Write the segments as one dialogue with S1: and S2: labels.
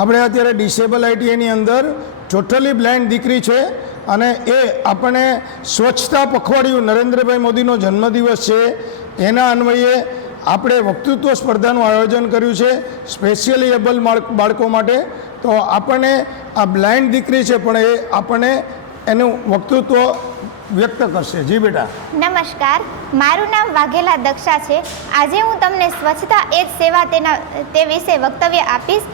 S1: આપણે અત્યારે ડિસેબલ આઈટીઆઈની અંદર ટોટલી બ્લાઇન્ડ દીકરી છે અને એ આપણે સ્વચ્છતા પખવાડિયું નરેન્દ્રભાઈ મોદીનો જન્મદિવસ છે. એના અન્વયે આપણે વક્તૃત્વ સ્પર્ધાનું આયોજન કર્યું છે સ્પેશિયલી એબલ બાળકો માટે. તો આપણને આ બ્લાઇન્ડ દીકરી છે પણ એ આપણને એનું વક્તૃત્વ વ્યક્ત કરશે. જી બેટા.
S2: નમસ્કાર. મારું નામ વાઘેલા દક્ષા છે. આજે હું તમને સ્વચ્છતા એ જ સેવા તેના, તે વિશે વક્તવ્ય આપીશ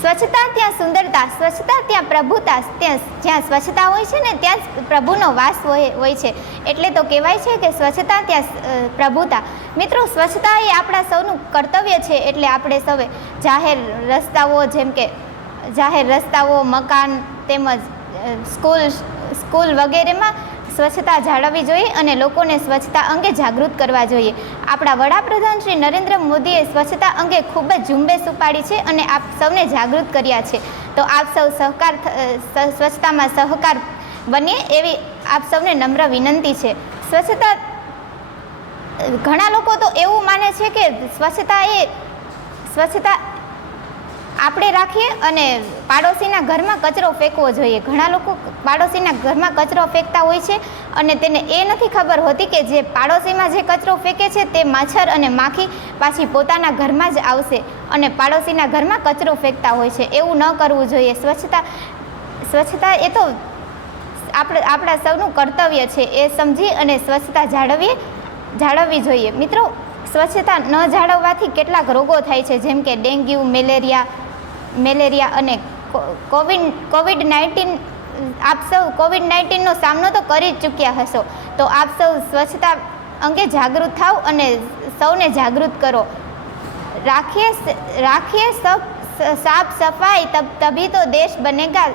S2: સ્વચ્છતા ત્યાં સુંદરતા, સ્વચ્છતા ત્યાં પ્રભુતા, ત્યાં જ્યાં સ્વચ્છતા હોય છે ને ત્યાં જ પ્રભુનો વાસ હોય હોય છે. એટલે તો કહેવાય છે કે સ્વચ્છતા ત્યાં પ્રભુતા. મિત્રો, સ્વચ્છતા એ આપણા સૌનું કર્તવ્ય છે એટલે આપણે સૌએ જાહેર રસ્તાઓ જેમ કે જાહેર રસ્તાઓ, મકાન તેમજ સ્કૂલ સ્કૂલ વગેરેમાં સ્વચ્છતા જાળવવી જોઈએ અને લોકોને સ્વચ્છતા અંગે જાગૃત કરવા જોઈએ. આપણા વડાપ્રધાન શ્રી નરેન્દ્ર મોદીએ સ્વચ્છતા અંગે ખૂબ જ ઝુંબેશ ઉપાડી છે અને આપ સૌને જાગૃત કર્યા છે. તો આપ સૌ સહકાર સ્વચ્છતામાં સહકાર બનીએ એવી આપ સૌને નમ્ર વિનંતી છે. સ્વચ્છતા ઘણા લોકો તો એવું માને છે કે સ્વચ્છતા એ, સ્વચ્છતા આપણે રાખીએ અને પાડોશીના ઘરમાં કચરો ફેંકવો જોઈએ. ઘણા લોકો પાડોશીના ઘરમાં કચરો ફેંકતા હોય છે અને તેને એ નથી ખબર હોતી કે જે પાડોશીમાં જે કચરો ફેંકે છે તે માછર અને માખી પાછી પોતાના ઘરમાં જ આવશે અને પાડોશીના ઘરમાં કચરો ફેંકતા હોય છે. એવું ન કરવું જોઈએ. સ્વચ્છતા સ્વચ્છતા એ તો આપણે, આપણા સૌનું કર્તવ્ય છે. એ સમજી અને સ્વચ્છતા જાળવીએ, જાળવવી જોઈએ. મિત્રો, સ્વચ્છતા ન જાળવવાથી કેટલાક રોગો થાય છે. જેમ કે ડેન્ગ્યુ, મેલેરિયા મેલેરિયા અને કોવિડ કોવિડ નાઇન્ટીન, આપ સૌ કોવિડ નાઇન્ટીનનો સામનો તો કરી જ ચૂક્યા હશો. તો આપ સૌ સ્વચ્છતા અંગે જાગૃત થાવ અને સૌને જાગૃત કરો. રાખીએ રાખીએ સબ સાફ સફાઈ, તબ, તભી તો દેશ બનેગા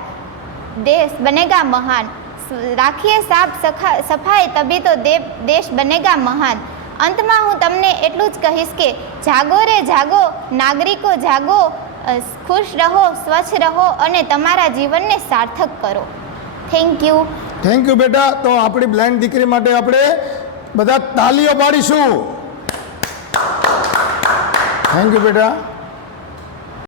S2: દેશ બનેગા મહાન. રાખીએ સાફ સફાઈ, તભી તો દેશ બનેગા મહાન. અંતમાં હું તમને એટલું જ કહીશ કે જાગો રે જાગો, નાગરિકો જાગો ખુશ રહો, સ્વચ્છ રહો અને તમારા જીવનને સાર્થક કરો. થેન્ક યુ
S1: થેન્ક યુ બેટા. તો આપણી બ્લાઇન્ડ દીકરી માટે આપણે બધા તાલીઓ પાડીશું. થેન્ક યુ બેટા.